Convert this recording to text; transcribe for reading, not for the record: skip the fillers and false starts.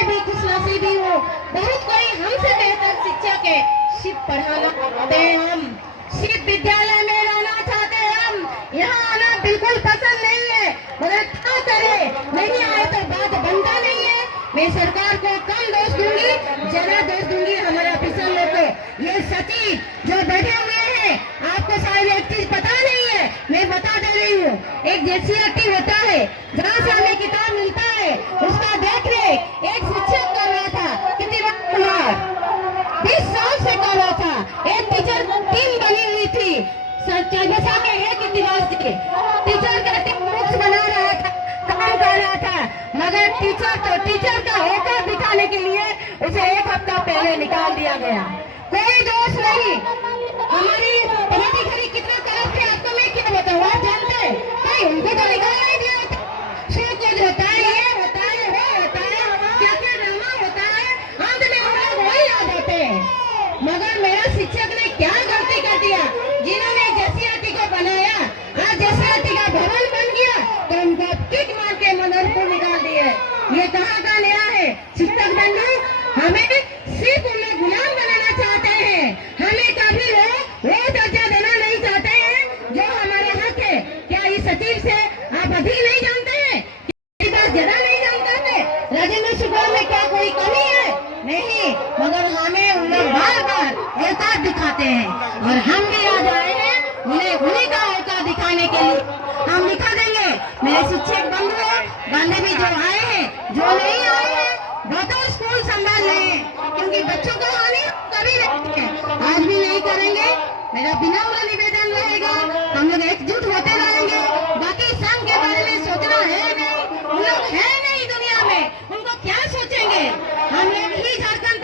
मैं भी खुश नसीबी हूँ। बहुत कोई हमसे बेहतर शिक्षा के शिव पढ़ाना चाहते हैं, हम शिव विद्यालय में रहना चाहते हैं, हम यहाँ आना बिल्कुल पसंद नहीं है, मगर क्या करे, नहीं आए तो बात बनता नहीं है। मैं सरकार को कम दोष दूंगी, ज्यादा दोष दूंगी हमारे ऑफिसर लोग को। ये सचिव जो बैठे हुए हैं, आपको शायद एक चीज पता नहीं है, मैं बता दे रही हूँ। एक जेसीआरटी होता है जहाँ से हमें किताब मिलता है, उसका देख रेख एक शिक्षक कर रहा था, कितनी कुमार 20 साल से कर रहा था। एक टीचर टीम बनी हुई थी, जैसा के एक इतिहास थी, टीचर का टीम बुक्स बना रहा था, काम कर रहा था, मगर टीचर का औकात दिखाने के लिए उसे एक हफ्ता पहले निकाल दिया गया। कोई दोष नहीं। हमारी पदाधिकारी कितना करप्ट थे आपको मैं क्या बताऊँ, आप जानते हैं? कहीं उनको तो निकाल नहीं दिया था। शो कुछ होता है, ये होता है, वो होता है, क्या क्या ड्रामा होता है, अंत में हम लोग वही आ जाते हैं। मगर मेरा शिक्षक ने क्या गलती कर दिया, जिन्होंने जेसीआरटी को बनाया, आज जेसीआरटी का भवन बन गया तो उनको किक मार के मनोहर को निकाल दिए। ये कहाँ का नया है शिक्षक बंधु? हमें सिर्फ उन्हें गुलाम बनाना चाहते हैं, हमें कभी वो दर्जा देना नहीं चाहते हैं जो हमारे हक है। क्या इस सचिव से आप अधिक नहीं जानते हैं, ज्यादा नहीं जानते हैं? राजेंद्र शुक्ला में क्या कोई कमी है? नहीं, मगर हमें उन लोग बार बार औकात दिखाते हैं और हम भी आज आए हैं उन्हें उन्हीं का औकात दिखाने के लिए। हम दिखा देंगे। मेरे शिक्षक बंधु बांधवी जो आए हैं, जो नहीं आए हैं, बतौर स्कूल संभाल रहे हैं, क्योंकि बच्चों को हानि कभी नहीं है, आज भी नहीं करेंगे। मेरा विनम्र निवेदन रहेगा, हम लोग एकजुट होते रहेंगे। बाकी संघ के बारे में सोचना है नहीं, उन लोग है नहीं दुनिया में, उनको क्या सोचेंगे? हम लोग ही झारखंड